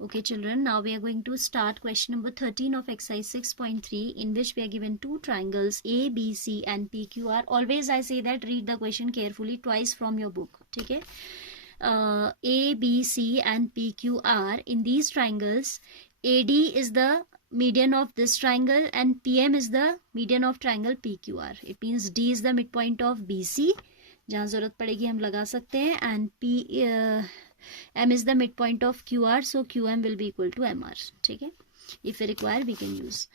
Okay, children, now we are going to start question number 13 of exercise 6.3, in which we are given two triangles A, B, C and PQR. Always I say that read the question carefully twice from your book. Okay? A, B, C and PQR. In these triangles, AD is the median of this triangle and PM is the median of triangle PQR. It means D is the midpoint of BC. जहाँ ज़रूरत पड़ेगी हम लगा सकते हैं. And M is the midpoint of QR, so QM will be equal to MR. ठीक है? If we require, we can use.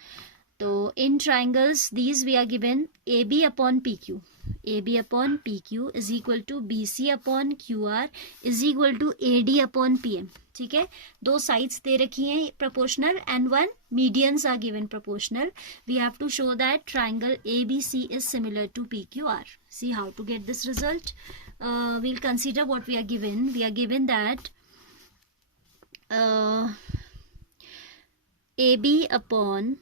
So in triangles, these we are given AB upon PQ. AB upon PQ is equal to BC upon QR is equal to AD upon PM. ठीक है? दो sides दे रखी हैं proportional and one medians are given proportional. We have to show that triangle ABC is similar to PQR. See how to get this result. We'll consider what we are given. We are given that AB upon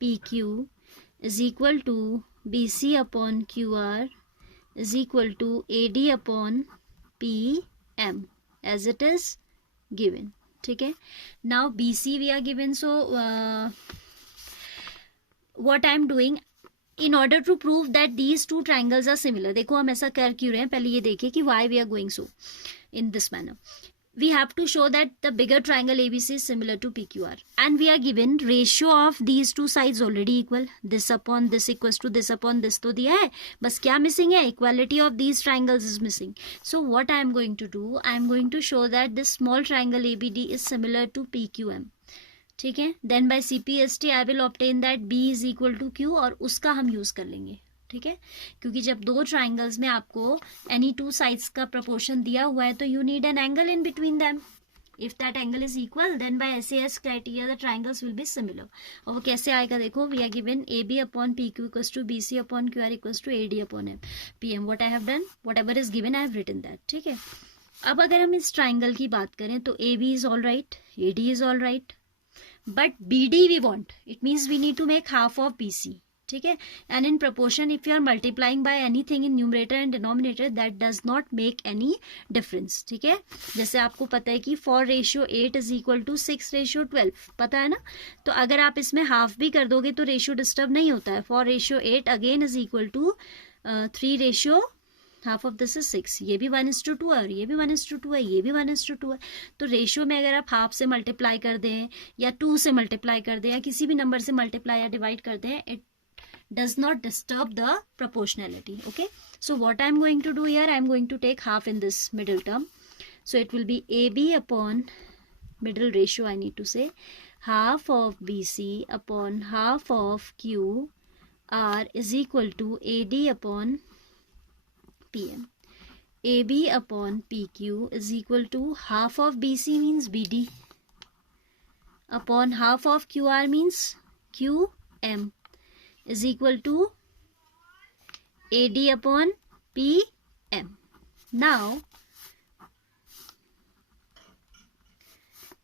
PQ is equal to BC upon QR is equal to AD upon PM as it is given. ठीक है? Now BC we are given, so what I am doing, in order to prove that these two triangles are similar, देखो हम ऐसा कर क्यों रहे हैं, पहले ये देखिए कि why we are going so in this manner. We have to show that the bigger triangle ABC is similar to PQR, and we are given ratio of these two sides already equal. This upon this equals to this upon this तो दिया है, बस क्या missing है, equality of these triangles is missing. So what I am going to do, I am going to show that this small triangle ABD is similar to PQM. ठीक है? Then by CPST I will obtain that B is equal to Q और उसका हम use कर लेंगे. ठीक है? क्योंकि जब दो ट्राइंगल्स में आपको एनी टू साइड्स का प्रोपोर्शन दिया हुआ है तो you need an angle in between them. If that angle is equal then by SAS criteria the triangles will be similar. और वो कैसे आएगा देखो, we are given AB upon PQ equals to BC upon QR equals to AD upon PM. What I have done, whatever is given I have written that. ठीक है? अब अगर हम इस ट्राइंगल की बात करें तो AB is all right, AD is all right, but BD we want. It means we need to make half of BC. ठीक है? And in proportion, if you are multiplying by anything in numerator and denominator, that does not make any difference. ठीक है? जैसे आपको पता है कि 4:8 is equal to 6:12. पता है ना? तो अगर आप इसमें हाफ भी कर दोगे तो रेशियो डिस्टर्ब नहीं होता है. 4:8 again is equal to 3 half of this is 6. ये भी 1:2 है और ये भी 1:2 है, ये भी 1:2 है. तो रेशियो में अगर आप हाफ से मल्टीप्लाई कर दें या 2 से मल्टीप्लाई कर दें या किसी भी नंबर से मल्टीप्लाई या डिवाइड कर दें, it does not disturb the proportionality. Okay, so what I am going to do here, I am going to take half in this middle term, so it will be AB upon middle ratio, I need to say half of BC upon half of QR is equal to AD upon PM. AB upon PQ is equal to half of BC means BD upon half of QR means QM is equal to AD upon PM. Now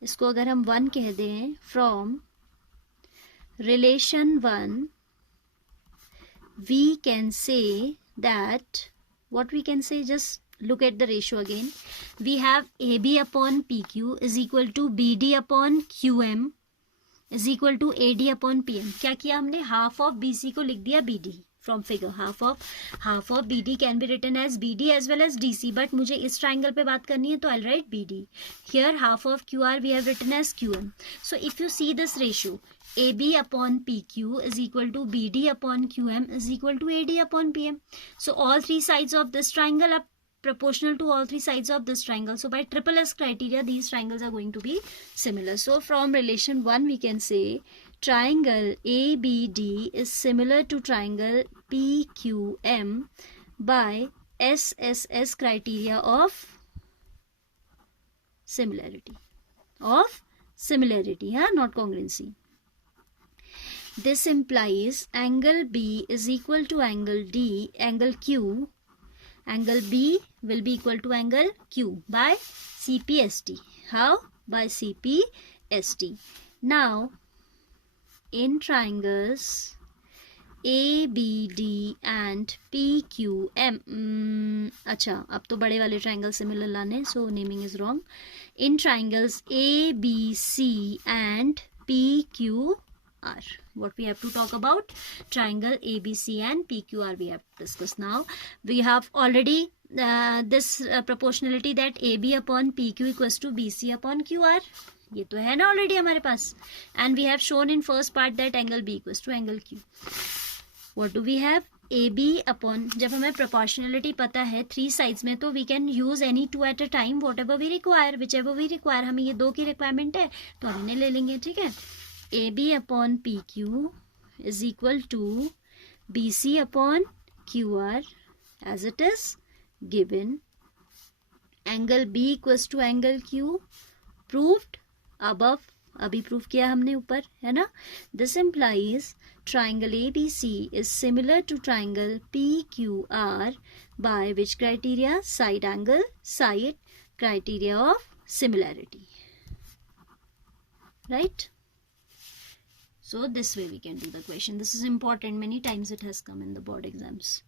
इसको अगर हम 1 कह दें, from relation 1 we can say that, what we can say, just look at the ratio again. We have AB upon PQ is equal to BD upon QM is equal to AD upon PM. क्या किया हमने, half of BC को लिख दिया BD from figure. half of BD can be written as BD as well as DC, but मुझे इस triangle पे बात करनी है तो I'll write BD. Here half of QR we have written as QM. So if you see this ratio, AB upon PQ is equal to BD upon QM is equal to AD upon PM. So all three sides of this triangle are proportional to all three sides of this triangle. So by triple S criteria, these triangles are going to be similar. So from relation 1, we can say triangle ABD is similar to triangle PQM by SSS criteria of similarity. Of similarity, not congruency. This implies angle B is equal to angle D, angle Q. Angle B will be equal to angle Q by CPST. How? By CPST. Now, in triangles ABD and PQM. अच्छा, अब तो बड़े वाले triangle similar लाने, so naming is wrong. In triangles ABC and PQR, what we have to talk about? Triangle ABC and PQR we have to discuss now. We have already this proportionality that AB upon PQ equals to BC upon QR. ये तो है ना already हमारे पास. And we have shown in first part that angle B equals to angle Q. What do we have? AB upon, जब हमें proportionality पता है three sides में, तो we can use any two at a time whatever we require, whichever we require. हमें ये दो की रिक्वायरमेंट है तो हम इन्हें ले लेंगे, ठीक है. AB upon PQ is equal to BC upon QR as it is given. Angle B equals to angle Q, proved above. अभी प्रूफ किया हमने ऊपर, है ना. This implies triangle ABC is similar to triangle PQR by which criteria? Side angle, side criteria of similarity, right? So this way we can do the question. This is important, many times it has come in the board exams.